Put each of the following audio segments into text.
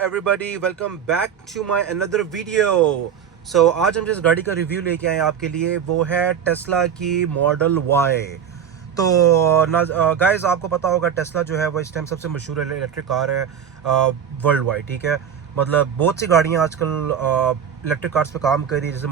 everybody, welcome back to my another video. So आज हम जिस गाड़ी का रिव्यू लेके आए हैं आपके लिए वो है टेस्ला की मॉडल वाई। तो गाइस आपको पता होगा टेस्ला जो है वो इस टाइम सबसे मशहूर इलेक्ट्रिक कार है वर्ल्ड वाइड। ठीक है, मतलब बहुत सी गाड़ियाँ आजकल इलेक्ट्रिक कार्स पे काम कर रही है। जैसे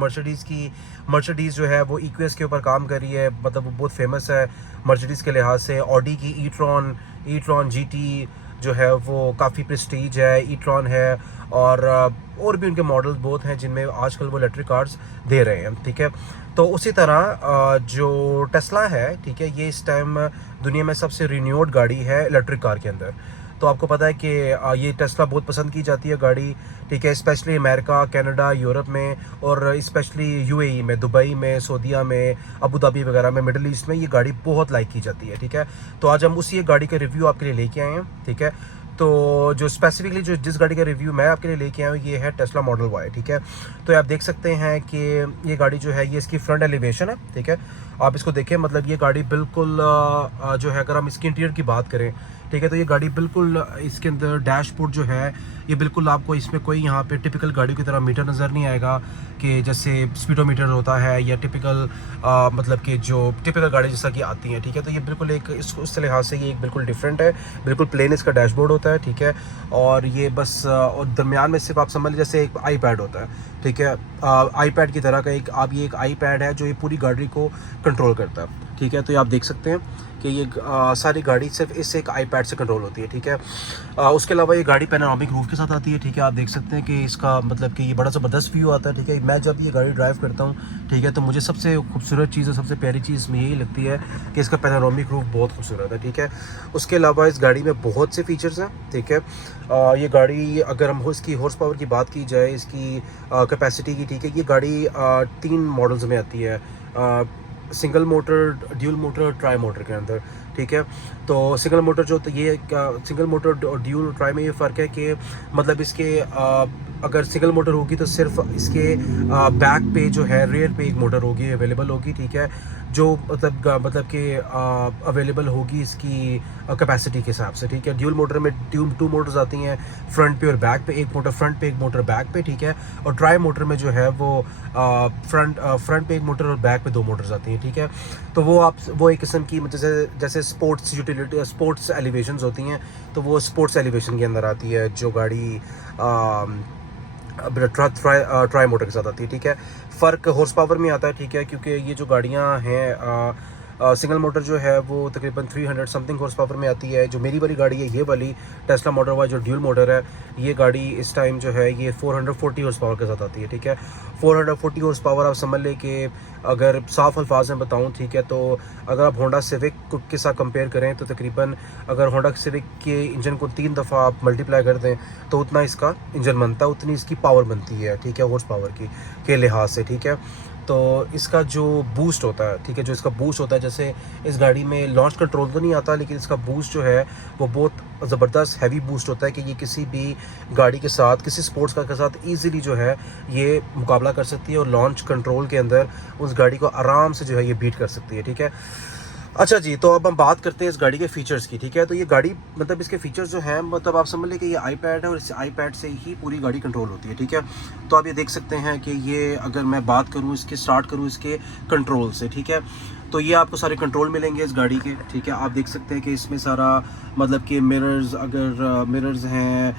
मर्सिडीज़ जो है वो EQS के ऊपर काम कर रही है, मतलब वो बहुत फेमस है मर्सिडीज़ के लिहाज से। ऑडी की ई-ट्रॉन GT जो है वो काफ़ी प्रेस्टीज है, ई-ट्रॉन है और भी उनके मॉडल्स बहुत हैं जिनमें आजकल वो इलेक्ट्रिक कार्स दे रहे हैं। ठीक है, तो उसी तरह जो टेस्ला है, ठीक है, ये इस टाइम दुनिया में सबसे रिन्यूड गाड़ी है इलेक्ट्रिक कार के अंदर। तो आपको पता है कि ये टेस्ला बहुत पसंद की जाती है गाड़ी। ठीक है, स्पेशली अमेरिका, कनाडा, यूरोप में और स्पेशली UAE में, दुबई में, सऊदीया में, अबू धाबी वगैरह में, मिडिल ईस्ट में ये गाड़ी बहुत लाइक की जाती है। ठीक है, तो आज हम उसी एक गाड़ी का रिव्यू आपके लिए लेके आए हैं। ठीक है, तो जो स्पेसिफिकली जिस गाड़ी का रिव्यू मैं आपके लिए लेके आया हूँ ये है टेस्ला मॉडल वाई। ठीक है, तो आप देख सकते हैं कि ये गाड़ी जो है ये इसकी फ्रंट एलिवेशन है। ठीक है, आप इसको देखें, मतलब ये गाड़ी बिल्कुल जो है, अगर हम इसकी इंटीरियर की बात करें, ठीक है, तो ये गाड़ी बिल्कुल इसके अंदर डैशबोर्ड जो है ये बिल्कुल आपको इसमें कोई यहाँ पे टिपिकल गाड़ी की तरह मीटर नज़र नहीं आएगा कि जैसे स्पीडोमीटर होता है या टिपिकल मतलब कि जो टिपिकल गाड़ी जैसा कि आती है। ठीक है, तो ये बिल्कुल एक उस लिहाज से ये एक बिल्कुल डिफरेंट है, बिल्कुल प्लेन इसका डैशबोर्ड होता है। ठीक है, और ये बस और दरमियान में सिर्फ आप समझ लीजिए जैसे एक आईपैड होता है। ठीक है, आईपैड की तरह का ये एक आईपैड है जो ये पूरी गाड़ी को कंट्रोल करता है। ठीक है, तो ये आप देख सकते हैं कि ये सारी गाड़ी सिर्फ इस एक आईपैड से कंट्रोल होती है। ठीक है, उसके अलावा ये गाड़ी पैनोरामिक रूफ के साथ आती है। ठीक है, आप देख सकते हैं कि इसका मतलब कि ये बड़ा ज़बरदस्त व्यू आता है। ठीक है, मैं जब ये गाड़ी ड्राइव करता हूँ, ठीक है, तो मुझे सबसे खूबसूरत चीज़, सबसे प्यारी चीज़ इसमें यही लगती है कि इसका पैनोरामिक रूफ बहुत खूबसूरत है। ठीक है, उसके अलावा इस गाड़ी में बहुत से फीचर्स हैं। ठीक है, ये गाड़ी अगर हम इसकी हॉर्स पावर की बात की जाए, इसकी कैपेसिटी की, ठीक है, ये गाड़ी 3 मॉडल्स में आती है, single motor, dual motor, try motor के अंदर। ठीक है, तो सिंगल मोटर जो, तो ये सिंगल मोटर और ड्यूल ट्राई में ये फ़र्क है कि मतलब इसके अगर सिंगल मोटर होगी तो सिर्फ इसके बैक पे जो है, रेयर पे एक मोटर होगी अवेलेबल होगी। ठीक है, जो मतलब कि अवेलेबल होगी इसकी कैपेसिटी के हिसाब से। ठीक है, ड्यूल मोटर में 2 मोटर्स आती हैं, फ्रंट पे और बैक पे, एक मोटर फ्रंट पे, एक मोटर बैक पे। ठीक है, और ट्राई मोटर में जो है वो फ्रंट पे एक मोटर और बैक पे 2 मोटर्स आती हैं। ठीक है, तो वो एक किस्म की जैसे स्पोर्ट्स यूटिलिटी, स्पोर्ट्स एलिवेशंस होती हैं, तो वो स्पोर्ट्स एलिवेशन के अंदर आती है जो गाड़ी ट्राई मोटर के साथ आती है। ठीक है, फ़र्क हॉर्स पावर में आता है। ठीक है, क्योंकि ये जो गाड़ियाँ हैं सिंगल मोटर जो है वो तकरीबन 300 समथिंग हॉर्स पावर में आती है। जो मेरी वाली गाड़ी है, ये वाली टेस्ला मॉडल वाई जो ड्यूल मोटर है, ये गाड़ी इस टाइम जो है ये 440 हॉर्स पावर के साथ आती है। ठीक है, 440 हॉर्स पावर आप समझ लें कि अगर साफ़ अल्फाज में बताऊं, ठीक है, तो अगर आप होंडा सिविक के साथ कंपेयर करें तो तकरीबन अगर होंडा सिविक के इंजन को 3 दफ़ा आप मल्टीप्लाई कर दें तो उतना इसका इंजन बनता है, उतनी इसकी पावर बनती है। ठीक है, हॉर्स पावर के लिहाज से। ठीक है, तो इसका जो बूस्ट होता है, ठीक है, जो इसका बूस्ट होता है, जैसे इस गाड़ी में लॉन्च कंट्रोल तो नहीं आता, लेकिन इसका बूस्ट जो है वो बहुत ज़बरदस्त हैवी बूस्ट होता है कि ये किसी भी गाड़ी के साथ, किसी स्पोर्ट्स कार के साथ ईज़िली जो है ये मुकाबला कर सकती है और लॉन्च कंट्रोल के अंदर उस गाड़ी को आराम से जो है ये बीट कर सकती है। ठीक है, अच्छा जी, तो अब हम बात करते हैं इस गाड़ी के फ़ीचर्स की। ठीक है, तो ये गाड़ी मतलब इसके फ़ीचर्स जो हैं, मतलब आप समझ लें कि ये आईपैड है और इस आईपैड से ही पूरी गाड़ी कंट्रोल होती है। ठीक है, तो आप ये देख सकते हैं कि ये अगर मैं बात करूँ स्टार्ट करूँ इसके कंट्रोल से, ठीक है, तो ये आपको सारे कंट्रोल मिलेंगे इस गाड़ी के। ठीक है, आप देख सकते हैं कि इसमें सारा मतलब कि मिरर्स, अगर मिरर्स हैं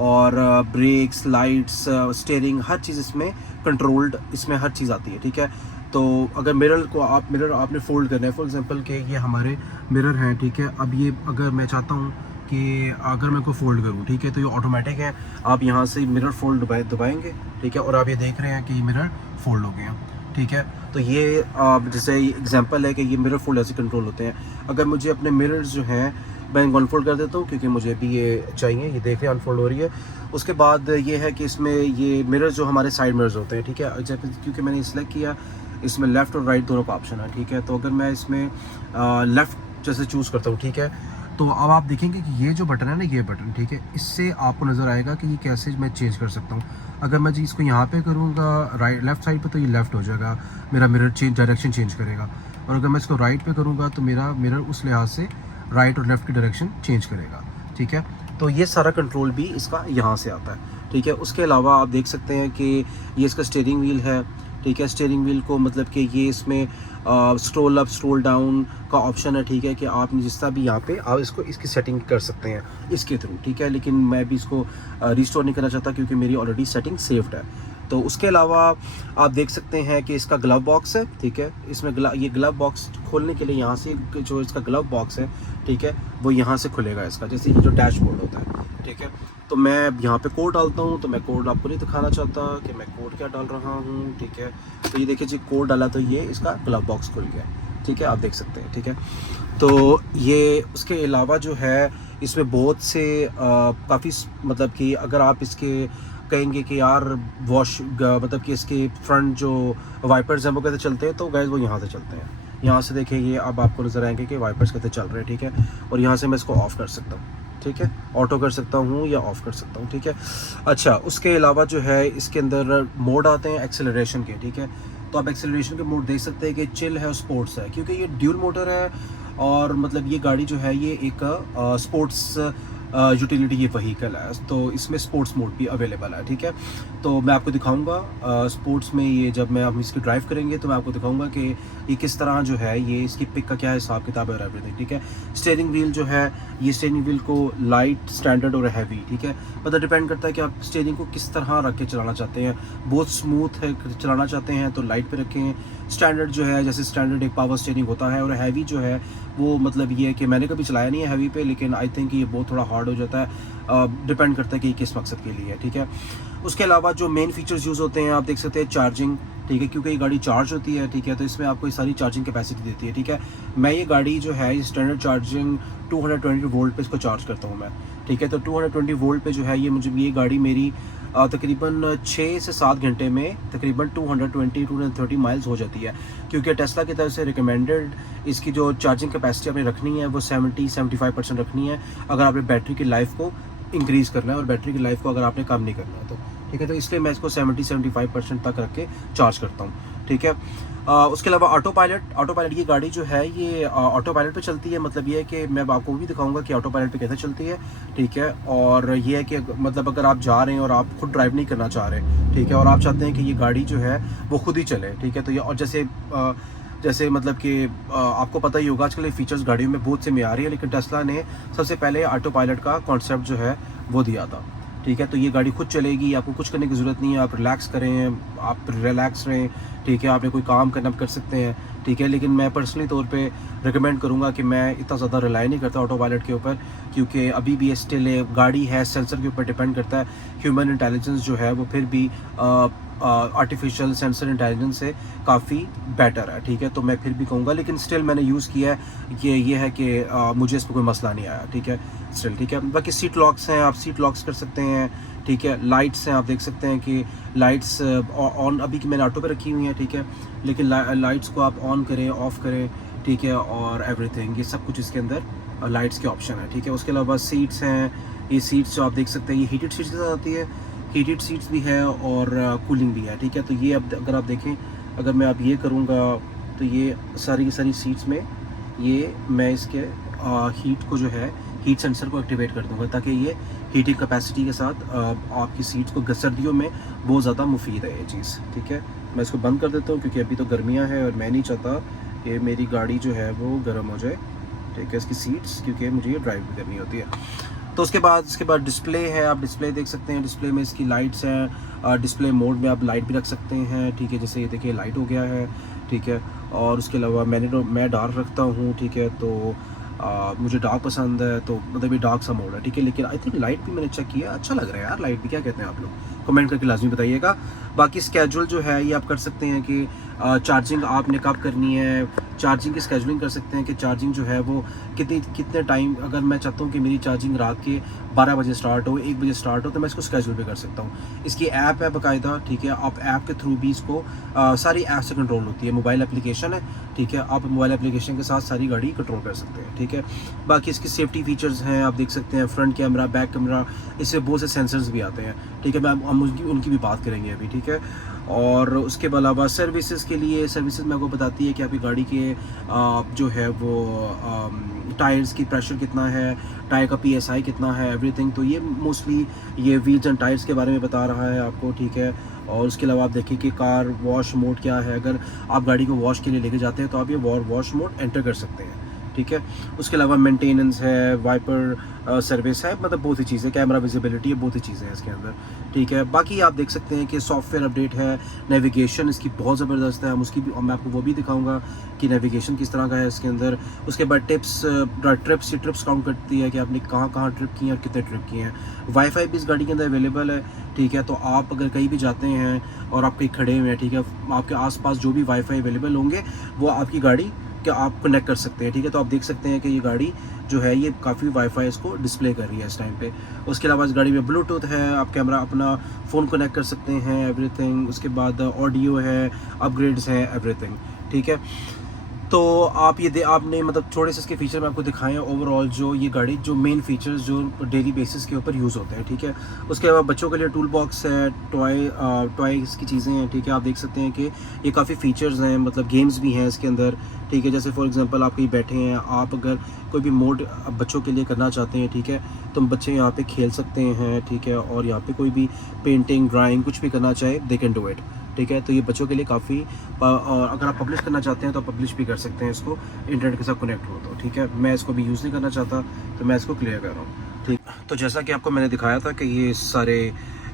और ब्रेक्स, लाइट्स, स्टीयरिंग, हर चीज़ इसमें कंट्रोल्ड, इसमें हर चीज़ आती है। ठीक है, तो अगर मिरर आपने फोल्ड करना है, फॉर एग्जांपल कि ये हमारे मिरर हैं। ठीक है, अब ये अगर मैं चाहता हूँ कि अगर मैं को फोल्ड करूँ, ठीक है, तो ये ऑटोमेटिक है, आप यहाँ से मिरर फोल्ड दबाएंगे। ठीक है, और आप ये देख रहे हैं कि ये मिरर फोल्ड हो गया। ठीक है, तो ये जैसे एग्जांपल है कि ये मिरर फोल्ड ऐसे कंट्रोल होते हैं। अगर मुझे अपने मिरर्स जो हैं मैं इनको अनफोल्ड कर देता हूँ क्योंकि मुझे भी ये चाहिए, ये देख रहे हैं अनफोल्ड हो रही है। उसके बाद ये है कि इसमें ये मिरर्स जो हमारे साइड मिरर्स होते हैं, ठीक है, जैसे क्योंकि मैंने सिलेक्ट किया, इसमें लेफ़्ट और राइट दोनों का ऑप्शन है। ठीक है, तो अगर मैं इसमें लेफ़्ट जैसे चूज़ करता हूँ, ठीक है, तो अब आप देखेंगे कि ये जो बटन है ना, ये बटन, ठीक है, इससे आपको नज़र आएगा कि ये कैसे मैं चेंज कर सकता हूँ। अगर मैं जी इसको यहाँ पे करूँगा राइट लेफ़्ट साइड पे, तो ये लेफ़्ट हो जाएगा, मेरा मिरर डायरेक्शन चेंज करेगा। और अगर मैं इसको राइट पे करूँगा तो मेरा मिरर उस लिहाज से राइट और लेफ़्ट की डायरेक्शन चेंज करेगा। ठीक है, तो ये सारा कंट्रोल भी इसका यहाँ से आता है, ठीक है। उसके अलावा आप देख सकते हैं कि ये इसका स्टीयरिंग व्हील है, ठीक है। स्टीयरिंग व्हील को मतलब कि ये इसमें स्क्रॉल अप स्क्रॉल डाउन का ऑप्शन है, ठीक है, कि आप जिस तरह भी यहाँ पे आप इसको इसकी सेटिंग कर सकते हैं इसके थ्रू, ठीक है। लेकिन मैं भी इसको रिस्टोर नहीं करना चाहता क्योंकि मेरी ऑलरेडी सेटिंग सेव्ड है। तो उसके अलावा आप देख सकते हैं कि इसका ग्लव बॉक्स है, ठीक है। इसमें ये ग्लव बॉक्स खोलने के लिए यहाँ से जो इसका ग्लव बॉक्स है, ठीक है, वो यहाँ से खुलेगा इसका, जैसे ये जो डैशबोर्ड होता है, ठीक है। तो मैं यहाँ पे कोड डालता हूँ, तो मैं कोड आपको नहीं दिखाना चाहता कि मैं कोड क्या डाल रहा हूँ, ठीक है। तो ये देखिए जी कोड डाला तो ये इसका ग्लव बॉक्स खुल गया, ठीक है, आप देख सकते हैं, ठीक है। तो ये उसके अलावा जो है इसमें बहुत से काफ़ी मतलब कि अगर आप इसके कहेंगे कि यार वॉश मतलब कि इसके फ्रंट जो वाइपर्स हैं वो कैसे चलते हैं, तो गैस वो यहाँ से चलते हैं। यहाँ से देखें ये अब आपको नज़र आएंगे कि वाइपर्स कैसे चल रहे हैं, ठीक है। और यहाँ से मैं इसको ऑफ़ कर सकता हूँ, ठीक है, ऑटो कर सकता हूँ या ऑफ़ कर सकता हूँ, ठीक है। अच्छा, उसके अलावा जो है इसके अंदर मोड आते हैं एक्सेलरेशन के, ठीक है। तो आप एक्सेलरेशन के मोड देख सकते हैं कि चिल है और स्पोर्ट्स है, क्योंकि ये ड्यूल मोटर है और मतलब ये गाड़ी जो है ये एक स्पोर्ट्स यूटिलिटी ये व्हीकल है, तो इसमें स्पोर्ट्स मोड भी अवेलेबल है, ठीक है। तो मैं आपको दिखाऊंगा स्पोर्ट्स में ये जब हम इसकी ड्राइव करेंगे तो मैं आपको दिखाऊंगा कि ये किस तरह जो है ये इसकी पिक का क्या हिसाब किताब है और एवरीथिंग, ठीक है। स्टीयरिंग व्हील जो है ये स्टीयरिंग व्हील को लाइट, स्टैंडर्ड और हैवी, ठीक है, मतलब डिपेंड करता है कि आप स्टीयरिंग को किस तरह रख के चलाना चाहते हैं। बहुत स्मूथ है चलाना चाहते हैं तो लाइट पे रखें। स्टैंडर्ड जो है जैसे स्टैंडर्ड एक पावर स्टीयरिंग होता है, और हैवी जो है वो मतलब ये है कि मैंने कभी चलाया नहीं है हैवी पे, लेकिन आई थिंक ये बहुत थोड़ा हार्ड हो जाता है, डिपेंड करता है कि किस मकसद के लिए है, ठीक है। उसके अलावा जो मेन फीचर्स यूज़ होते हैं आप देख सकते हैं चार्जिंग, ठीक है, क्योंकि ये गाड़ी चार्ज होती है, ठीक है, तो इसमें आपको ये सारी चार्जिंग कैपेसिटी देती है, ठीक है। मैं ये गाड़ी जो है स्टैंडर्ड चार्जिंग 220 वोल्ट पे इसको चार्ज करता हूँ मैं, ठीक है। तो 220 वोल्ट पे जो है ये मुझे ये गाड़ी मेरी तकरीबन 6 से 7 घंटे में तकरीबन 230 माइल्स हो जाती है, क्योंकि टेस्ला की तरफ से रिकमेंडेड इसकी जो चार्जिंग कैपेसिटी आपने रखनी है वो 70-75% रखनी है अगर आपने बैटरी की लाइफ को इंक्रीज़ करना है और बैटरी की लाइफ को अगर आपने कम नहीं करना है तो, ठीक है। तो इसलिए मैं इसको 70-75% तक रख के चार्ज करता हूँ, ठीक है। उसके अलावा ऑटो पायलट ये गाड़ी जो है ये ऑटो पायलट पे चलती है, मतलब ये है कि मैं आपको भी दिखाऊंगा कि ऑटो पायलट पे कैसे चलती है, ठीक है। और ये है कि मतलब अगर आप जा रहे हैं और आप खुद ड्राइव नहीं करना चाह रहे, ठीक है, और आप चाहते हैं कि ये गाड़ी जो है वो खुद ही चले, ठीक है, तो ये और जैसे मतलब कि आपको पता ही होगा आजकल ये फीचर्स गाड़ियों में बहुत से में आ रही है, लेकिन टेस्ला ने सबसे पहले ऑटो पायलट का कॉन्सेप्ट जो है वो दिया था, ठीक है। तो ये गाड़ी खुद चलेगी, आपको कुछ करने की ज़रूरत नहीं है, आप रिलैक्स करें, आप रिलैक्स रहें, ठीक है। आपने कोई काम करना कर सकते हैं, ठीक है। लेकिन मैं पर्सनली तौर पे रिकमेंड करूँगा कि मैं इतना ज़्यादा रिलाई नहीं करता ऑटो पायलट के ऊपर, क्योंकि अभी भी स्टिल गाड़ी है, सेंसर के ऊपर डिपेंड करता है। ह्यूमन इंटेलिजेंस जो है वो फिर भी आर्टिफिशियल सेंसर इंटेलिजेंस से काफ़ी बेटर है, ठीक है। तो मैं फिर भी कहूँगा, लेकिन स्टिल मैंने यूज़ किया है कि ये है कि मुझे इसमें कोई मसला नहीं आया, ठीक है, स्टिल, ठीक है। बाकी सीट लॉक्स हैं, आप सीट लॉक्स कर सकते हैं, ठीक है। लाइट्स हैं, आप देख सकते हैं कि लाइट्स ऑन अभी की मैंने ऑटो पे रखी हुई हैं, ठीक है, लेकिन लाइट्स को आप ऑन करें, ऑफ़ करें, ठीक है, और एवरीथिंग ये सब कुछ इसके अंदर लाइट्स के ऑप्शन है, ठीक है। उसके अलावा सीट्स हैं, ये सीट्स जो आप देख सकते हैं ये हीटेड सीट्स के साथ आती है, हीटेड सीट्स भी है और कूलिंग भी है, ठीक है। तो ये अब अगर आप देखें, अगर मैं अब ये करूँगा तो ये सारी की सारी सीट्स में ये मैं इसके हीट को जो है हीट सेंसर को एक्टिवेट कर दूँगा, ताकि ये हीटिंग कैपेसिटी के साथ आपकी सीट्स को सर्दियों में बहुत ज़्यादा मुफीद है ये चीज़, ठीक है। मैं इसको बंद कर देता हूँ क्योंकि अभी तो गर्मियाँ हैं और मैं नहीं चाहता कि मेरी गाड़ी जो है वो गर्म हो जाए, ठीक है, इसकी सीट्स, क्योंकि मुझे ये ड्राइव भी करनी होती है। तो उसके बाद डिस्प्ले है, आप डिस्प्ले देख सकते हैं, डिस्प्ले में इसकी लाइट्स हैं, डिस्प्ले मोड में आप लाइट भी रख सकते हैं, ठीक है, जैसे ये देखिए लाइट हो गया है, ठीक है। और उसके अलावा मैं डार्क रखता हूँ, ठीक है, तो मुझे डार्क पसंद है, तो मतलब ये डार्क सा मोड है, ठीक है। लेकिन आई थिंक लाइट भी मैंने चेक किया, अच्छा लग रहा है यार लाइट भी, क्या कहते हैं आप लोग, कमेंट करके लाजमी बताइएगा। बाकी स्केड्यूल जो है ये आप कर सकते हैं कि चार्जिंग आपने कब करनी है, चार्जिंग की स्केजुलिंग कर सकते हैं कि चार्जिंग जो है वो कितने टाइम, अगर मैं चाहता हूँ कि मेरी चार्जिंग रात के 12 बजे स्टार्ट हो, 1 बजे स्टार्ट हो, तो मैं इसको स्केजुल भी कर सकता हूँ। इसकी ऐप है बाकायदा, ठीक है, आप ऐप के थ्रू भी इसको सारी ऐप से कंट्रोल होती है, मोबाइल एप्लीकेशन है, ठीक है, आप मोबाइल एप्लीकेशन के साथ सारी गाड़ी कंट्रोल कर सकते हैं, ठीक है। बाकी इसकी सेफ्टी फीचर्स हैं, आप देख सकते हैं फ्रंट कैमरा, बैक कैमरा, इससे बहुत से सेंसर्स भी आते हैं, ठीक है। मैं हम उनकी भी बात करेंगे अभी, ठीक है। और उसके अलावा सर्विसेज के लिए, सर्विसेज मेरे को बताती है कि आपकी गाड़ी के जो है वो टायर्स की प्रेशर कितना है, टायर का PSI कितना है, एवरीथिंग। तो ये मोस्टली ये व्हील्स एंड टायर्स के बारे में बता रहा है आपको, ठीक है। और उसके अलावा आप देखिए कि कार वॉश मोड क्या है। अगर आप गाड़ी को वॉश के लिए लेके जाते हैं तो आप ये वॉश मोड एंटर कर सकते हैं, ठीक है। उसके अलावा मेंटेनेंस है, वाइपर सर्विस है, मतलब बहुत ही चीज़ें, कैमरा विजिबिलिटी है, बहुत ही चीज़ें हैं इसके अंदर, ठीक है। बाकी आप देख सकते हैं कि सॉफ्टवेयर अपडेट है, नेविगेशन इसकी बहुत ज़बरदस्त है। मैं आपको वो भी दिखाऊंगा कि नेविगेशन किस तरह का है इसके अंदर। उसके बाद ट्रिप्स काउंट करती है कि आपने कहाँ कहाँ ट्रिप किए हैं और कितने ट्रिप किए हैं। वाईफाई भी इस गाड़ी के अंदर अवेलेबल है, ठीक है। तो आप अगर कहीं भी जाते हैं और आप कहीं खड़े हुए हैं, ठीक है, आपके आसपास जो भी वाईफाई अवेलेबल होंगे वो आपकी गाड़ी कि आप कनेक्ट कर सकते हैं, ठीक है। तो आप देख सकते हैं कि ये गाड़ी जो है ये काफ़ी वाईफाई इसको डिस्प्ले कर रही है इस टाइम पे। उसके अलावा इस गाड़ी में ब्लूटूथ है, आप कैमरा अपना फ़ोन कनेक्ट कर सकते हैं, एवरीथिंग। उसके बाद ऑडियो है, अपग्रेड्स हैं, एवरीथिंग, ठीक है। तो आप आपने मतलब थोड़े से इसके फीचर मैं आपको दिखाएं। ओवरऑल जो ये गाड़ी जो मेन फीचर्स जो डेली बेसिस के ऊपर यूज़ होते हैं, ठीक है। उसके अलावा बच्चों के लिए टूल बॉक्स है, टॉयज़ की चीज़ें हैं, ठीक है। आप देख सकते हैं कि ये काफ़ी फीचर्स हैं, मतलब गेम्स भी हैं इसके अंदर, ठीक है। जैसे फॉर एग्जांपल आप कहीं बैठे हैं, आप अगर कोई भी मोड बच्चों के लिए करना चाहते हैं, ठीक है, तो बच्चे यहाँ पे खेल सकते हैं, ठीक है। और यहाँ पे कोई भी पेंटिंग, ड्राइंग कुछ भी करना चाहे दे कैन डू इट, ठीक है। तो ये बच्चों के लिए काफ़ी, अगर आप पब्लिश करना चाहते हैं तो पब्लिश भी कर सकते हैं इसको, इंटरनेट के साथ कनेक्ट हो तो, ठीक है। मैं इसको भी यूज़ नहीं करना चाहता तो मैं इसको क्लियर कर रहा हूँ, ठीक। तो जैसा कि आपको मैंने दिखाया था कि ये सारे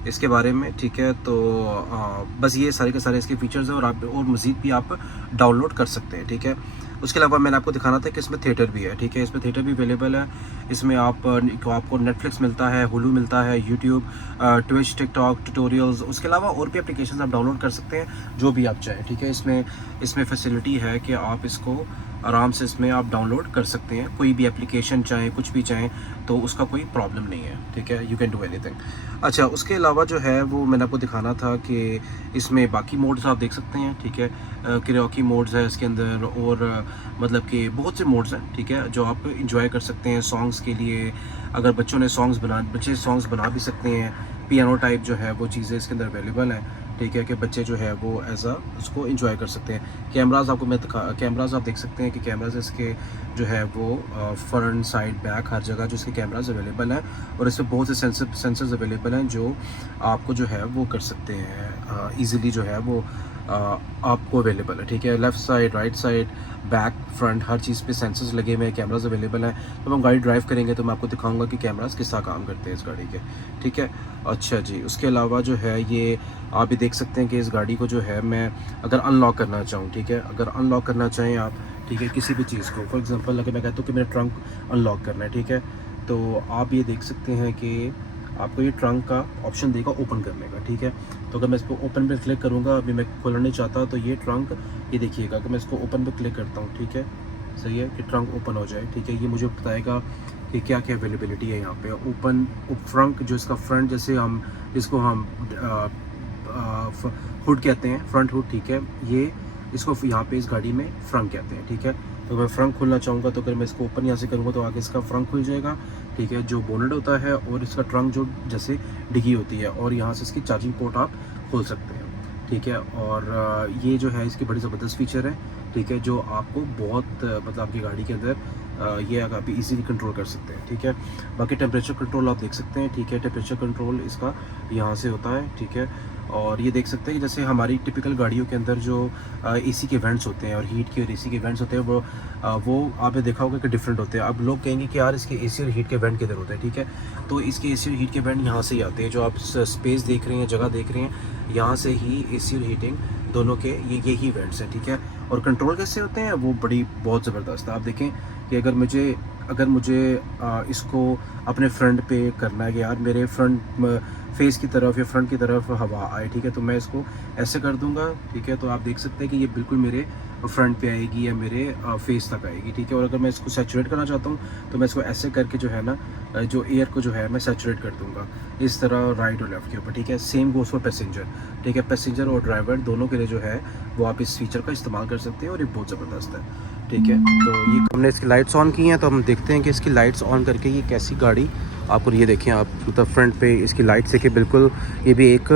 इसके बारे में, ठीक है। तो बस ये सारे के सारे इसके फीचर्स हैं और आप और मज़ीद भी आप डाउनलोड कर सकते हैं, ठीक है। उसके अलावा मैंने आपको दिखाना था कि इसमें थिएटर भी है, ठीक है। इसमें थिएटर भी अवेलेबल है। इसमें आपको नेटफ्लिक्स मिलता है, हुलू मिलता है, यूट्यूब, ट्विच, टिकटॉक, ट्यूटोरियल्स। उसके अलावा और भी एप्लीकेशन आप डाउनलोड कर सकते हैं जो भी आप चाहें, ठीक है। इसमें फैसिलिटी है कि आप इसको आराम से इसमें आप डाउनलोड कर सकते हैं, कोई भी एप्लीकेशन चाहें, कुछ भी चाहें, तो उसका कोई प्रॉब्लम नहीं है, ठीक है। You can do anything. अच्छा, उसके अलावा जो है वो मैंने आपको दिखाना था कि इसमें बाकी मोड्स आप देख सकते हैं, ठीक है। कैराओके मोड्स है इसके अंदर और मतलब कि बहुत से मोड्स हैं, ठीक है, जो आप इंजॉय कर सकते हैं सॉन्ग्स के लिए। अगर बच्चे सॉन्ग्स बना भी सकते हैं, पियानो टाइप जो है वो चीज़ें इसके अंदर अवेलेबल हैं, ठीक है, कि बच्चे जो है वो एज आ उसको एंजॉय कर सकते हैं। कैमरास कैमरास आप देख सकते हैं कि कैमरास इसके जो है वो फ्रंट, साइड, बैक, हर जगह जो इसके कैमरास अवेलेबल हैं। और इसमें बहुत से सेंसर्स अवेलेबल हैं जो आपको जो है वो कर सकते हैं ईज़िली, जो है वो आपको अवेलेबल है, ठीक है। Left side, right side, back, front, हर चीज़ पे सेंसर्स लगे हुए हैं, कैमरास अवेलेबल हैं। जब हम गाड़ी ड्राइव करेंगे तो मैं आपको दिखाऊंगा कि कैमरास किस तरह काम करते हैं इस गाड़ी के, ठीक है। अच्छा जी, उसके अलावा जो है ये आप भी देख सकते हैं कि इस गाड़ी को जो है मैं अगर अनलॉक करना चाहूँ, ठीक है, अगर अनलॉक करना चाहें आप, ठीक है, किसी भी चीज़ को, फॉर एग्जांपल अगर मैं कहता हूँ कि मेरा ट्रंक अनलॉक करना है, ठीक है, तो आप ये देख सकते हैं कि आपको ये ट्रंक का ऑप्शन देगा ओपन करने का, ठीक है। तो अगर मैं इसको ओपन पे क्लिक करूँगा, अभी मैं खोलना नहीं चाहता, तो ये ट्रंक, ये देखिएगा कि मैं इसको ओपन पे क्लिक करता हूँ, ठीक है, सही है, कि ट्रंक ओपन हो जाए, ठीक है। ये मुझे बताएगा कि क्या क्या अवेलेबिलिटी है यहाँ पे। ओपन फ्रंट, जो इसका फ्रंट, जैसे हम जिसको हम हुड कहते हैं, फ्रंट हुड, ठीक है, ये इसको यहाँ पे इस गाड़ी में फ्रंट कहते हैं, ठीक है। तो मैं फ्रंट खोलना चाहूँगा तो अगर मैं इसको ओपन यहाँ से करूँगा तो आगे इसका फ्रंट खुल जाएगा, ठीक है, जो बोनेट होता है, और इसका ट्रंक जो जैसे डिग्गी होती है, और यहाँ से इसकी चार्जिंग पोर्ट आप खोल सकते हैं, ठीक है। और ये जो है इसकी बड़ी ज़बरदस्त फीचर है, ठीक है, जो आपको बहुत मतलब आपकी गाड़ी के अंदर ये आप इजीली कंट्रोल कर सकते हैं, ठीक है। बाकी टेम्परेचर कंट्रोल आप देख सकते हैं, ठीक है, टेम्परेचर कंट्रोल इसका यहाँ से होता है, ठीक है। और ये देख सकते हैं कि जैसे हमारी टिपिकल गाड़ियों के अंदर जो एसी के वेंट्स होते हैं और हीट के और एसी के वेंट्स होते हैं, वो आपने देखा होगा कि डिफरेंट होते हैं। अब लोग कहेंगे कि यार इसके एसी और हीट के वेंट किधर होते हैं, ठीक है। तो इसके एसी और हीट के वेंट यहाँ से ही आते हैं, जो आप स्पेस देख रहे हैं, जगह देख रहे हैं, यहाँ से ही एसी और हीटिंग दोनों के ये ही वेंट्स हैं, ठीक है। और कंट्रोल कैसे होते हैं वो बहुत ज़बरदस्त है। आप देखें कि अगर मुझे इसको अपने फ्रंट पे करना है कि यार मेरे फ्रंट फेस की तरफ या फ्रंट की तरफ हवा आए, ठीक है, तो मैं इसको ऐसे कर दूंगा, ठीक है। तो आप देख सकते हैं कि ये बिल्कुल मेरे फ्रंट पे आएगी या मेरे फेस तक आएगी, ठीक है। और अगर मैं इसको सैचुरेट करना चाहता हूँ तो मैं इसको ऐसे करके जो है ना, जो एयर को जो है मैं सैचुरेट कर दूंगा इस तरह राइट और लेफ्ट के ऊपर, ठीक है। सेम गोज़ फॉर पैसेंजर, ठीक है, पैसेंजर और ड्राइवर दोनों के लिए जो है वो आप इस फीचर का इस्तेमाल कर सकते हैं और ये बहुत ज़बरदस्त है, ठीक है। तो ये हमने इसकी लाइट्स ऑन की हैं, तो हम देखते हैं कि इसकी लाइट्स ऑन करके ये कैसी गाड़ी आपको ये देखें आप, मतलब फ्रंट पे इसकी लाइट से कि बिल्कुल ये भी एक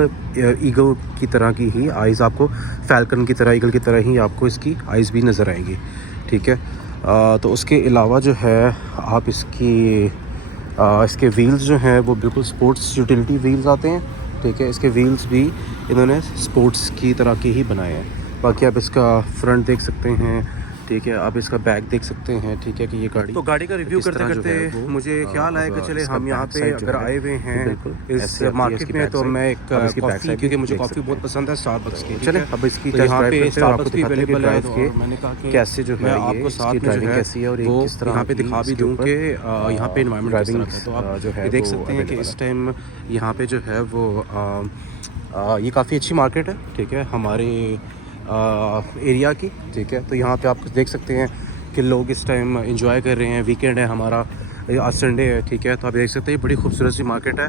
ईगल की तरह की ही आइज़, आपको फैल्कन की तरह, ईगल की तरह ही आपको इसकी आइज़ भी नज़र आएंगी, ठीक है। तो उसके अलावा जो है आप इसके व्हील्स जो हैं वो बिल्कुल स्पोर्ट्स यूटिलिटी व्हील्स आते हैं, ठीक है। इसके व्हील्स भी इन्होंने स्पोर्ट्स की तरह के ही बनाए हैं। बाकी आप इसका फ्रंट देख सकते हैं, ठीक है। आप इसका बैक देख सकते हैं, ठीक है, कि ये गाड़ी, तो गाड़ी का रिव्यू करते करते मुझे ख्याल आया कि चले हम यहाँ पे अगर आए हुए हैं इस मार्केट में, तो मैं एक कॉफ़ी, क्योंकि मुझे कॉफ़ी बहुत पसंद है स्टारबक्स की, चले अब इसकी यहाँ पे स्टारबक्स भी अवेलेबल है। तो मैंने कहा कि कैसे जो है आपको साथ में जो है कैसी है और वो यहाँ पे दिखा भी दूँ कि यहाँ पे इन्वायरमेंट किस तरह का है। तो आप जो है देख सकते हैं कि इस टाइम यहाँ पे जो है वो ये काफ़ी अच्छी मार्केट है, ठीक है, हमारे एरिया की, ठीक है। तो यहाँ पे आप देख सकते हैं कि लोग इस टाइम एंजॉय कर रहे हैं, वीकेंड है हमारा, आज संडे है, ठीक है। तो आप देख सकते हैं बड़ी खूबसूरत सी मार्केट है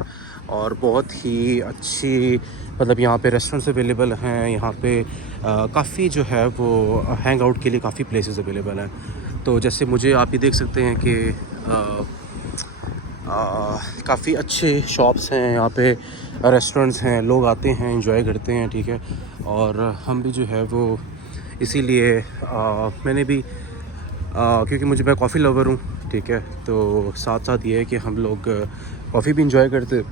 और बहुत ही अच्छी, मतलब यहाँ पे रेस्टोरेंट्स अवेलेबल हैं, यहाँ पे काफ़ी जो है वो हैंग आउट के लिए काफ़ी प्लेसेस अवेलेबल हैं। तो जैसे मुझे आप ये देख सकते हैं कि काफ़ी अच्छे शॉप्स हैं यहाँ पे, रेस्टोरेंट्स हैं, लोग आते हैं, एंजॉय करते हैं, ठीक है। और हम भी जो है वो इसीलिए मैंने भी क्योंकि मैं कॉफ़ी लवर हूँ, ठीक है, तो साथ साथ ये है कि हम लोग कॉफ़ी भी इंजॉय करते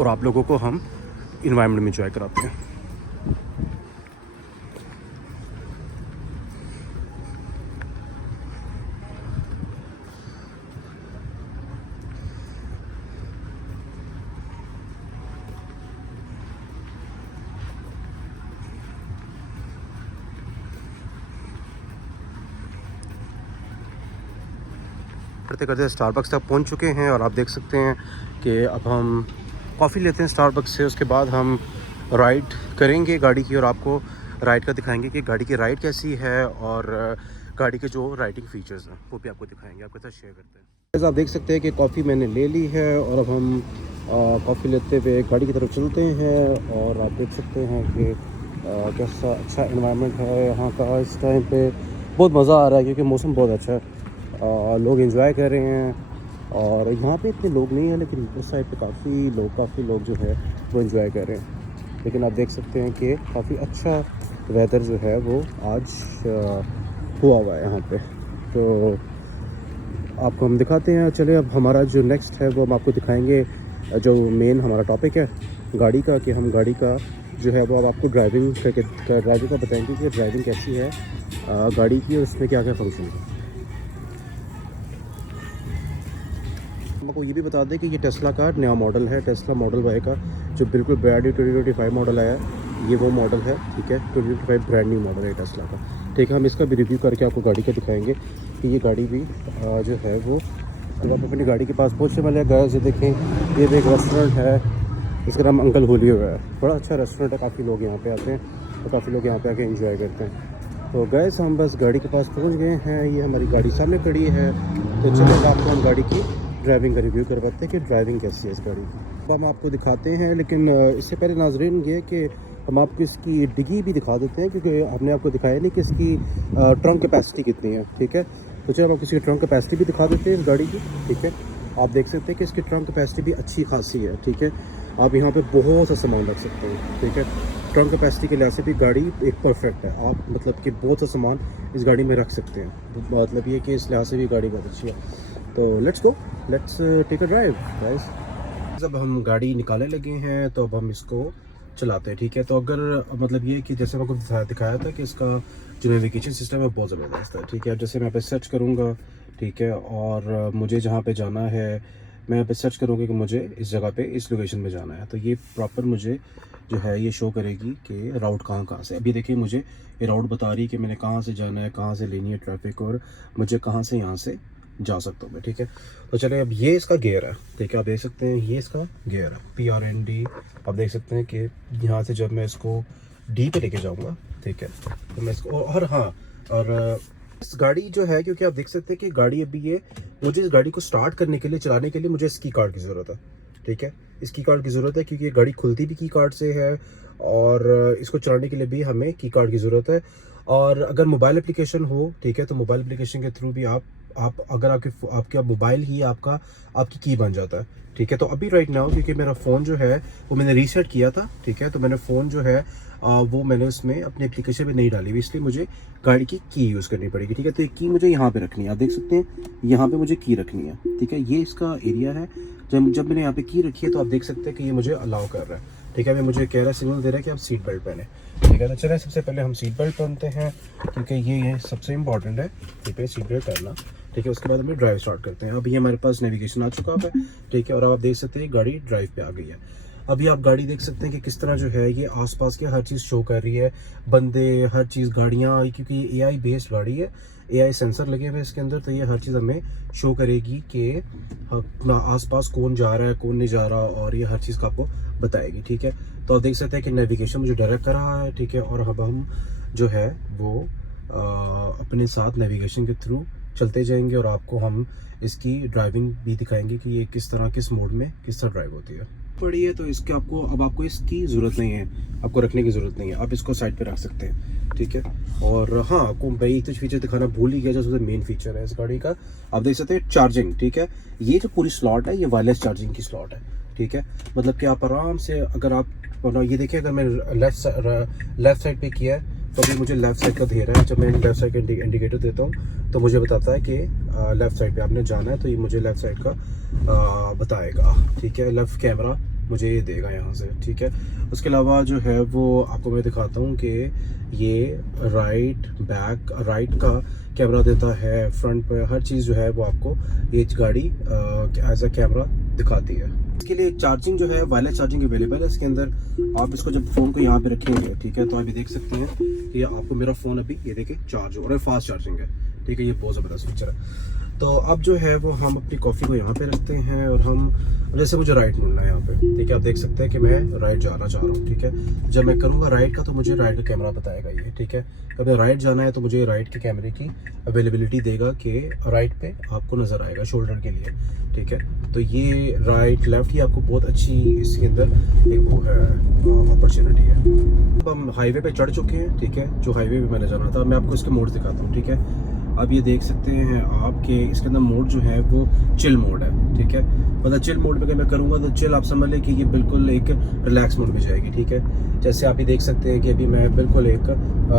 और आप लोगों को हम इन्वायरमेंट में इंजॉय कराते हैं। करते करते स्टारबक्स तक पहुंच चुके हैं और आप देख सकते हैं कि अब हम कॉफ़ी लेते हैं स्टारबक्स से, उसके बाद हम राइड करेंगे गाड़ी की और आपको राइड का दिखाएंगे कि गाड़ी की राइड कैसी है और गाड़ी के जो राइडिंग फीचर्स हैं वो भी आपको दिखाएंगे, आपके साथ शेयर करते हैं। जैसे आप देख सकते हैं कि कॉफ़ी मैंने ले ली है और अब हम कॉफ़ी लेते हुए गाड़ी की तरफ चलते हैं और आप देख सकते हैं कि कैसा अच्छा इन्वायरमेंट है यहाँ का। इस टाइम पे बहुत मज़ा आ रहा है क्योंकि मौसम बहुत अच्छा है, लोग एंजॉय कर रहे हैं और यहाँ पे इतने लोग नहीं हैं, लेकिन उस साइड पे काफ़ी लोग जो है वो एंजॉय कर रहे हैं। लेकिन आप देख सकते हैं कि काफ़ी अच्छा वेदर जो है वो आज हुआ हुआ है यहाँ पे। तो आपको हम दिखाते हैं, चले अब हमारा जो नेक्स्ट है वो हम आपको दिखाएंगे, जो मेन हमारा टॉपिक है गाड़ी का, कि हम गाड़ी का जो है वो अब आपको ड्राइविंग का बताएंगे कि ड्राइविंग कैसी है गाड़ी की और उसमें क्या क्या फंक्शन है। आपको ये भी बता दें कि ये टेस्ला का नया मॉडल है, टेस्ला मॉडल वाई का, जो बिल्कुल ब्रांड न्यू 2025 मॉडल आया है, ये वो मॉडल है, ठीक है। 2025 ब्रांड न्यू मॉडल है टेस्ला का, ठीक है। हम इसका भी रिव्यू करके आपको गाड़ी का दिखाएंगे कि ये गाड़ी भी जो है वो, जब आप अपनी गाड़ी के पास पहुँचने वाले हैं, से देखें ये भी एक रेस्टोरेंट है, इसका नाम अंकल होलियो है, बड़ा अच्छा रेस्टोरेंट है, काफ़ी लोग यहाँ पे आते हैं और काफ़ी लोग यहाँ पे आके एंजॉय करते हैं। तो गैस हम बस गाड़ी के पास पहुँच गए हैं, ये हमारी गाड़ी सामने खड़ी है। तो चलो आपको हम गाड़ी की ड्राइविंग का रिव्यू करवाते हैं कि ड्राइविंग कैसी है इस गाड़ी की, तो हम आपको दिखाते हैं। लेकिन इससे पहले नाज़रीन ये कि हम आपको इसकी डिग्गी भी दिखा देते हैं, क्योंकि हमने आपको दिखाया नहीं कि इसकी ट्रंक कैपेसिटी कितनी है, ठीक है। तो चलो हम आपको इसकी ट्रंक कैपेसिटी भी दिखा देते हैं इस गाड़ी की, ठीक है। आप देख सकते हैं कि इसकी ट्रंक कैपेसिटी भी अच्छी खासी है, ठीक है। आप यहाँ पे बहुत सा सामान रख सकते हैं, ठीक है। ट्रंक कैपेसिटी के लिहाज से भी गाड़ी एक परफेक्ट है, आप मतलब कि बहुत सा सामान इस गाड़ी में रख सकते हैं, मतलब ये कि इस लिहाज से भी गाड़ी बहुत अच्छी है। तो let's go, let's take a drive guys. जब हम गाड़ी निकालने लगे हैं तो अब हम इसको चलाते हैं, ठीक है। तो अगर मतलब ये कि जैसे मैं आपको दिखाया था कि इसका जो नेविगेशन सिस्टम है बहुत ज़बरदस्त है, ठीक है। अब जैसे मैं यहाँ पे सर्च करूँगा, ठीक है, और मुझे जहाँ पे जाना है मैं यहाँ पे सर्च करूँगा कि मुझे इस जगह पे इस लोकेशन में जाना है, तो ये प्रॉपर मुझे जो है ये शो करेगी कि राउट कहाँ से। अभी देखिए मुझे ये राउट बता रही है कि मैंने कहाँ से जाना है, कहाँ से लेनी है ट्रैफिक और मुझे कहाँ से यहाँ से जा सकता हूँ मैं, ठीक है। तो चलिए अब ये इसका गियर है, ठीक है। आप देख सकते हैं ये इसका गियर है, PRND। आप देख सकते हैं कि यहाँ से जब मैं इसको D पे लेके जाऊँगा, ठीक है, तो मैं इसको और हाँ, और इस गाड़ी जो है, क्योंकि आप देख सकते हैं कि गाड़ी अभी ये, मुझे इस गाड़ी को स्टार्ट करने के लिए, चलाने के लिए मुझे इस की कार्ड की ज़रूरत है, ठीक है। इस की कार्ड की ज़रूरत है क्योंकि ये गाड़ी खुलती भी की कार्ड से है और इसको चलाने के लिए भी हमें की कार्ड की ज़रूरत है। और अगर मोबाइल एप्लीकेशन हो, ठीक है, तो मोबाइल एप्लीकेशन के थ्रू भी आप आप अगर आपका मोबाइल ही आपकी की बन जाता है। ठीक है, तो अभी राइट नाउ क्योंकि मेरा फ़ोन जो है वो मैंने रीसेट किया था। ठीक है, तो मैंने फ़ोन जो है वो मैंने उसमें अपनी एप्लीकेशन में नहीं डाली हुई, इसलिए मुझे गाड़ी की यूज़ करनी पड़ेगी। ठीक है, तो ये की मुझे यहाँ पे रखनी है, आप देख सकते हैं यहाँ पे मुझे की रखनी है। ठीक है, ये इसका एरिया है। जब मैंने यहाँ पे की रखी है तो आप देख सकते हैं कि ये मुझे अलाउ कर रहा है। ठीक है, अभी मुझे कह रहा है, सिग्नल दे रहा है कि आप सीट बेल्ट पहने। ठीक है, तो चलिए सबसे पहले हम सीट बेल्ट पहनते हैं क्योंकि ये सबसे इंपॉर्टेंट है। ठीक है, सीट बेल्ट पहनना। ठीक है, उसके बाद हम ड्राइव स्टार्ट करते हैं। अभी हमारे पास नेविगेशन आ चुका है। ठीक है, और आप देख सकते हैं गाड़ी ड्राइव पे आ गई है। अभी आप गाड़ी देख सकते हैं कि किस तरह जो है ये आसपास की हर चीज़ शो कर रही है, बंदे, हर चीज़, गाड़ियाँ, क्योंकि ये AI बेस्ड गाड़ी है, AI सेंसर लगे हुए हैं इसके अंदर, तो ये हर चीज़ हमें शो करेगी कि अपना आसपास कौन जा रहा है कौन नहीं जा रहा, और ये हर चीज़ का आपको बताएगी। ठीक है, तो आप देख सकते हैं कि नेविगेशन मुझे डायरेक्ट कर रहा है। ठीक है, और अब हम जो है वो अपने साथ नेविगेशन के थ्रू चलते जाएंगे और आपको हम इसकी ड्राइविंग भी दिखाएंगे कि ये किस तरह, किस मोड में किस तरह ड्राइव होती है। पड़ी है तो इसके आपको इसकी ज़रूरत नहीं है, आपको रखने की ज़रूरत नहीं है, आप इसको साइड पे रख सकते हैं। ठीक है, और हाँ, आपको भाई कुछ फीचर दिखाना भूल ही गया जो सबसे मेन फीचर है इस गाड़ी का। आप देख सकते हैं चार्जिंग। ठीक है, ये जो पूरी स्लॉट है ये वायरलेस चार्जिंग की स्लॉट है। ठीक है, मतलब कि आप आराम से, अगर आप ये देखिए, अगर मैं लेफ़्ट साइड पे किया है तो अभी मुझे लेफ़्ट साइड का दे रहा है। जब मैं लेफ़्ट साइड का इंडिकेटर देता हूँ तो मुझे बताता है कि लेफ़्ट साइड पे आपने जाना है, तो ये मुझे लेफ़्ट साइड का बताएगा। ठीक है, लेफ़्ट कैमरा मुझे ये देगा यहाँ से। ठीक है, उसके अलावा जो है वो आपको मैं दिखाता हूँ कि ये राइट का कैमरा देता है, फ्रंट पे हर चीज़ जो है वो आपको ये गाड़ी एज अ कैमरा दिखाती है। इसके लिए चार्जिंग जो है वायरलेस चार्जिंग अवेलेबल है इसके अंदर। आप इसको जब फ़ोन को यहाँ पे रखेंगे, ठीक है, तो आप ये देख सकते हैं कि आपको मेरा फ़ोन अभी ये देखिए चार्ज हो रहा है, फास्ट चार्जिंग है। ठीक है, ये बहुत ज़बरदस्त फीचर है। तो अब जो है वो हम अपनी कॉफ़ी को यहाँ पे रखते हैं और हम, जैसे मुझे राइट मुड़ना है यहाँ पे, ठीक है, आप देख सकते हैं कि मैं राइट जाना चाह रहा हूँ। ठीक है, जब मैं करूँगा राइट का तो मुझे राइट का कैमरा बताएगा ये। ठीक है, अगर राइट जाना है तो मुझे राइट के कैमरे की अवेलेबिलिटी देगा कि राइट पे आपको नज़र आएगा शोल्डर के लिए। ठीक है, तो ये राइट लेफ्ट, ये आपको बहुत अच्छी इसके अंदर एक वो है अपॉर्चुनिटी है। अब हम हाईवे पे चढ़ चुके हैं। ठीक है, जो हाईवे पे मैंने जाना था, मैं आपको इसके मोड दिखाता हूँ। ठीक है, अब ये देख सकते हैं आपके इसके अंदर मोड जो है वो चिल मोड है। ठीक है, मतलब चिल मोड में अगर मैं करूँगा तो चिल, आप समझ लें कि ये बिल्कुल एक रिलैक्स मोड में जाएगी। ठीक है, जैसे आप ये देख सकते हैं कि अभी मैं बिल्कुल एक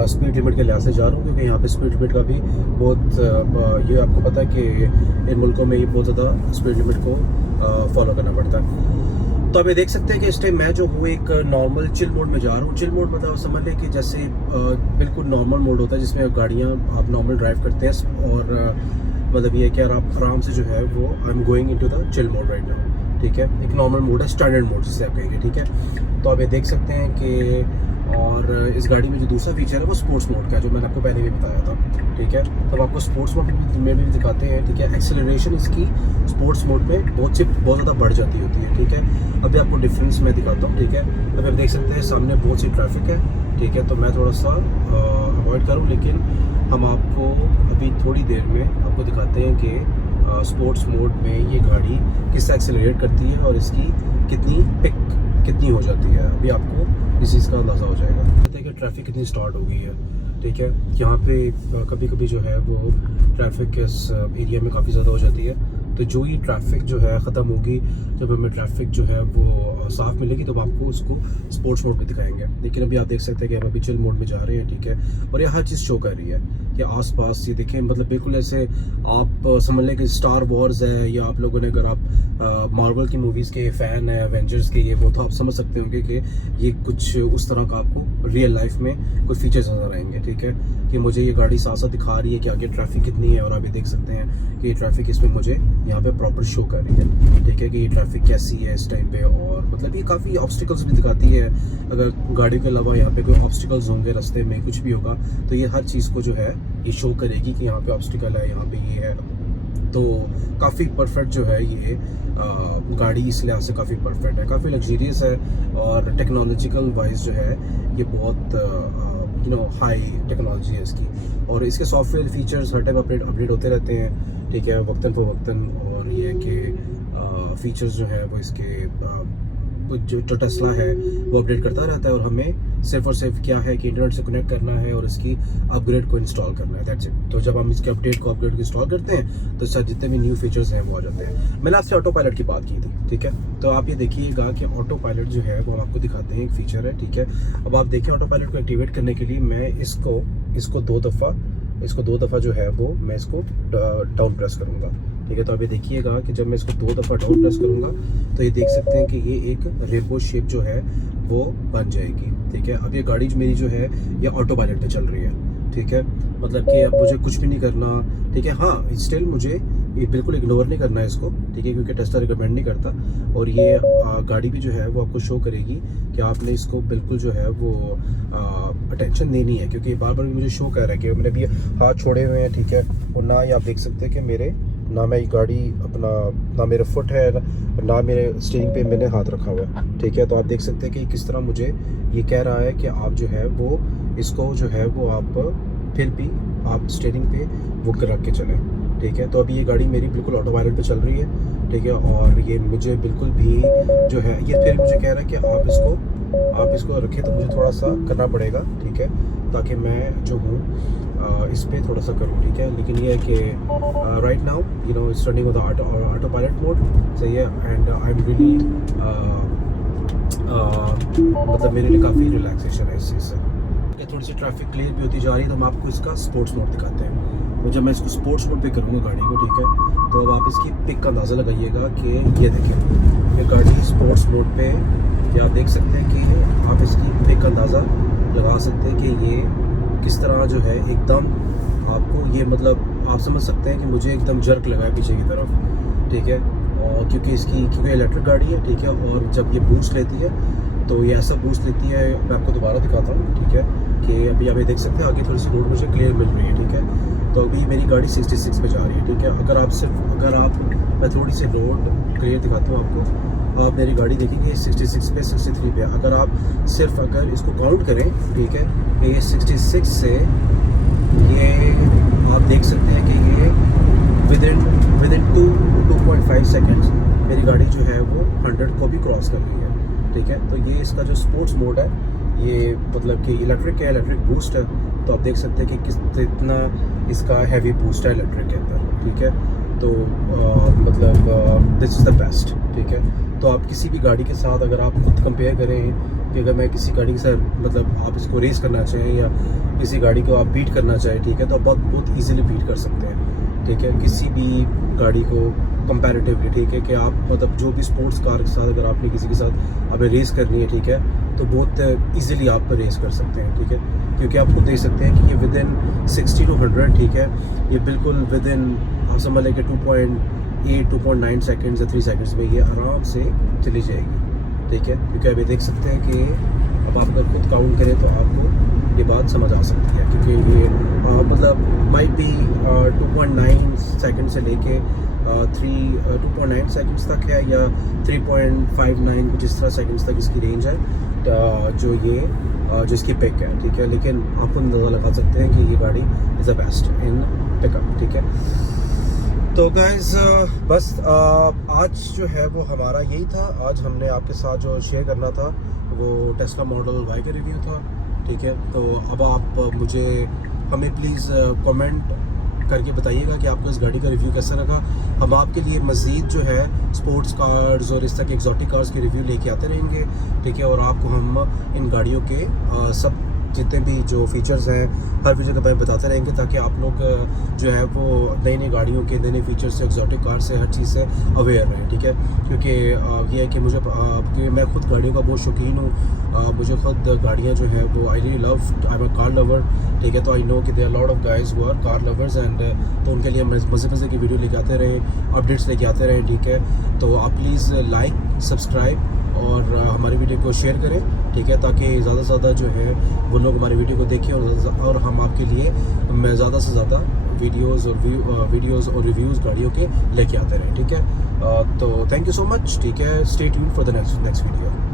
स्पीड लिमिट के लिहाज से जा रहा हूँ, क्योंकि यहाँ पे स्पीड लिमिट का भी बहुत ये आपको पता है कि इन मुल्कों में ये बहुत ज़्यादा स्पीड लिमिट को फॉलो करना पड़ता है। तो आप ये देख सकते हैं कि इस टाइम मैं जो हूँ एक नॉर्मल चिल मोड में जा रहा हूँ। चिल मोड मतलब समझ लें कि जैसे बिल्कुल नॉर्मल मोड होता है जिसमें गाड़ियाँ आप नॉर्मल ड्राइव करते हैं, और मतलब ये है कि आप आराम से जो है वो I am going into the chill mode right now. ठीक है, एक नॉर्मल मोड है, स्टैंडर्ड मोड जिससे आप कहेंगे। ठीक है, तो आप ये देख सकते हैं कि, और इस गाड़ी में जो दूसरा फीचर है वो स्पोर्ट्स मोड का है, जो मैंने आपको पहले भी बताया था। ठीक है, तो आपको स्पोर्ट्स मोड में भी दिखाते हैं। ठीक है, एक्सेलरेशन इसकी स्पोर्ट्स मोड में बहुत ज़्यादा बढ़ जाती होती है। ठीक है, अभी आपको डिफरेंस मैं दिखाता हूँ। ठीक है, अभी आप देख सकते हैं सामने बहुत सी ट्रैफिक है। ठीक है, तो मैं थोड़ा सा अवॉइड करूँ, लेकिन हम आपको अभी थोड़ी देर में आपको दिखाते हैं कि स्पोर्ट्स मोड में ये गाड़ी किस तरह एक्सेलरेट करती है और इसकी कितनी हो जाती है। अभी आपको इस चीज़ का अंदाज़ा हो जाएगा। कहते हैं कि ट्रैफिक कितनी स्टार्ट हो गई है। ठीक है, यहाँ पे कभी कभी जो है वो ट्रैफिक इस एरिया में काफ़ी ज़्यादा हो जाती है। तो जो ये ट्रैफिक जो है ख़त्म होगी, जब हमें ट्रैफिक जो है वो साफ़ मिलेगी, तो हम आपको उसको स्पोर्ट्स मोड पे दिखाएंगे। लेकिन अभी आप देख सकते हैं कि हम अभी चिल मोड में जा रहे हैं। ठीक है, और ये हर चीज़ शो कर रही है कि आसपास ये देखें, मतलब बिल्कुल ऐसे आप समझ लें कि स्टार वॉर्स है, या आप लोगों ने, अगर आप मार्वल की मूवीज़ के फ़ैन है, एवेंजर्स के, ये वो, तो आप समझ सकते होंगे कि ये कुछ उस तरह का आपको रियल लाइफ में कुछ फीचर्स नज़र आएंगे। ठीक है, कि मुझे ये गाड़ी साथ साथ दिखा रही है कि आगे ट्रैफिक कितनी है, और आप ये देख सकते हैं कि ये ट्रैफिक इसमें मुझे यहाँ पे प्रॉपर शो कर रही है। ठीक है, कि ये ट्रैफिक कैसी है इस टाइम पे, और मतलब ये काफ़ी ऑब्स्टिकल्स भी दिखाती है। अगर गाड़ी के अलावा यहाँ पे कोई ऑब्स्टिकल्स होंगे रास्ते में, कुछ भी होगा, तो ये हर चीज़ को जो है ये शो करेगी कि यहाँ पे ऑब्स्टिकल है, यहाँ पे ये है। तो काफ़ी परफेक्ट जो है ये गाड़ी इस लिहाज से काफ़ी परफेक्ट है, काफ़ी लग्जरियस है, और टेक्नोलॉजिकल वाइज जो है ये बहुत हाई टेक्नोलॉजी है इसकी। और इसके सॉफ्टवेयर फीचर्स हर टाइम अपडेट होते रहते हैं। ठीक है, वक्तन फ़वक्तन, और ये है कि फीचर्स जो है वो इसके जो टेस्ला है वो अपडेट करता रहता है, और हमें सिर्फ और सिर्फ क्या है कि इंटरनेट से कनेक्ट करना है और इसकी अपग्रेड को इंस्टॉल करना है, दैट्स इट। तो जब हम इसके अपडेट को इंस्टॉल करते हैं तो सर जितने भी न्यू फीचर्स हैं वो आ जाते हैं। मैंने आपसे ऑटो पायलट की बात की थी, ठीक है। तो आप ये देखिएगा कि ऑटो पायलट जो है वो हम आपको दिखाते हैं, एक फीचर है, ठीक है। अब आप देखिए ऑटो पायलट को एक्टिवेट करने के लिए मैं इसको दो दफ़ा जो है वो मैं इसको डाउन प्रेस करूँगा, ठीक है। तो अभी देखिएगा कि जब मैं इसको 2 दफ़ा डाउन प्रेस करूँगा तो ये देख सकते हैं कि ये एक रेनबो शेप जो है वो बन जाएगी, ठीक है। अब ये गाड़ी जो मेरी जो है ये ऑटो पायलट पे चल रही है, ठीक है। मतलब कि अब मुझे कुछ भी नहीं करना, ठीक है। हाँ, स्टिल मुझे ये बिल्कुल इग्नोर नहीं करना है इसको, ठीक है, क्योंकि टेस्ला रिकमेंड नहीं करता। और ये गाड़ी भी जो है वो आपको शो करेगी कि आपने इसको बिल्कुल जो है वो अटेंशन देनी है, क्योंकि बार बार मुझे शो कर रहा है कि मैंने भी हाथ छोड़े हुए हैं, ठीक है। और ना ही आप देख सकते हैं कि ना मैं गाड़ी अपना, ना मेरा फुट है, ना मेरे स्टीयरिंग पे मैंने हाथ रखा हुआ है, ठीक है। तो आप देख सकते हैं कि किस तरह मुझे ये कह रहा है कि आप जो है वो इसको जो है वो आप फिर भी आप स्टीयरिंग पे वो रख के चलें, ठीक है। तो अभी ये गाड़ी मेरी बिल्कुल ऑटो पायलट पे चल रही है, ठीक है। और ये मुझे बिल्कुल भी जो है ये फिर मुझे कह रहा है कि आप इसको रखें, तो मुझे थोड़ा सा करना पड़ेगा, ठीक है, ताकि मैं जो हूँ इस पर थोड़ा सा करूँ, ठीक है। लेकिन ये है कि right now you know it's running with auto pilot mode, सही है। एंड आई एम रियली मतलब मेरे लिए काफ़ी रिलैक्सेशन है इस चीज़ से। थोड़ी सी ट्रैफिक क्लियर भी होती जा रही है, तो हम आपको इसका स्पोर्ट्स मोड दिखाते हैं। तो जब मैं इसको स्पोर्ट्स मोड पे करूँगा गाड़ी को, ठीक है, तो अब आप इसकी पिक का अंदाज़ा लगाइएगा कि ये देखें ये गाड़ी स्पोर्ट्स मोड पे, या आप देख सकते हैं कि आप इसकी पिक का अंदाज़ा लगा सकते हैं कि ये किस तरह जो है एकदम आपको ये मतलब आप समझ सकते हैं कि मुझे एकदम जर्क लगा है पीछे की तरफ, ठीक है। और क्योंकि इलेक्ट्रिक गाड़ी है, ठीक है, और जब ये बूस्ट लेती है तो ये ऐसा बूस्ट लेती है, मैं आपको दोबारा दिखाता हूँ, ठीक है, कि अभी आप ये देख सकते हैं आगे थोड़ी सी रोड मुझे क्लियर मिल रही है, ठीक है। तो अभी मेरी गाड़ी 66 पे जा रही है, ठीक है। मैं थोड़ी सी रोड क्लियर दिखाता हूँ आपको, आप मेरी गाड़ी देखेंगे 66 पे 63 पे। अगर इसको काउंट करें, ठीक है, ये 66 से ये आप देख सकते हैं कि ये विदिन 2.5 सेकेंड्स मेरी गाड़ी जो है वो 100 को भी क्रॉस कर रही है, ठीक है। तो ये इसका जो स्पोर्ट्स मोड है, ये मतलब कि इलेक्ट्रिक बूस्ट है, तो आप देख सकते हैं कि कितना इसका हैवी बूस्ट है इलेक्ट्रिक के अंदर, ठीक है। तो मतलब दिस इज़ द बेस्ट, ठीक है। तो आप किसी भी गाड़ी के साथ अगर आप खुद कंपेयर करें कि अगर मैं किसी गाड़ी के साथ मतलब आप इसको रेस करना चाहें या किसी गाड़ी को आप बीट करना चाहें, ठीक है, तो आप बहुत ईजिली बीट कर सकते हैं, ठीक है, किसी भी गाड़ी को कंपैरेटिवली, ठीक है। कि आप मतलब जो भी स्पोर्ट्स कार के साथ अगर आपने किसी के साथ आपने रेस करनी है, ठीक है, तो बहुत ईजिली आप रेस कर सकते हैं, ठीक है, क्योंकि आप खुद देख सकते हैं कि ये विदिन 60 to 100, ठीक है, ये बिल्कुल विदिन आप समझ लें कि 2.9 सेकेंड्स या 3 सेकेंड्स में ये आराम से चली जाएगी, ठीक है। क्योंकि अभी देख सकते हैं कि अब आप अगर खुद काउंट करें तो आपको ये बात समझ आ सकती है, क्योंकि ये मतलब माइट बी 2.9 सेकेंड से लेके 2.9 सेकेंड्स तक है, या 3.59 कुछ इस तरह सेकेंड्स तक इसकी रेंज है, जो इसकी पिक है, ठीक है। लेकिन आपको अंदाज़ा लगा सकते हैं कि ये गाड़ी is the best in pickup, ठीक है। तो गाइस बस आज जो है वो हमारा यही था। आज हमने आपके साथ जो शेयर करना था वो टेस्ला मॉडल वाई का रिव्यू था, ठीक है। तो अब आप हमें प्लीज़ कमेंट करके बताइएगा कि आपको इस गाड़ी का रिव्यू कैसा लगा। हम आपके लिए मज़ीद जो है स्पोर्ट्स कार्स और इस तरह के एक्जॉटिक कार्स के रिव्यू लेके आते रहेंगे, ठीक है। और आपको हम इन गाड़ियों के सब जितने भी जो फीचर्स हैं हर फीचर के बारे में बताते रहेंगे, ताकि आप लोग जो है वो नई गाड़ियों के नए फीचर्स से, एक्जॉटिक कार से, हर चीज़ से अवेयर रहें, ठीक है। क्योंकि ये है कि क्योंकि मैं खुद गाड़ियों का बहुत शौकीन हूँ, मुझे खुद गाड़ियाँ जो है वो I really love, I am a car lover, ठीक है। तो आई नो कि there are lot of guys who are car lovers, and तो उनके लिए मज़े की वीडियो लेके आते रहें, अपडेट्स लेके आते रहें, ठीक है। तो आप प्लीज़ लाइक, सब्सक्राइब और हमारी वीडियो को शेयर करें, ठीक है, ताकि ज़्यादा से ज़्यादा जो है वो लोग हमारी वीडियो को देखें और हम आपके लिए ज़्यादा से ज़्यादा वीडियोज़ और रिव्यूज़ गाड़ियों के लेके आते रहें, ठीक है। तो थैंक यू सो मच, ठीक है। Stay tuned for the next video.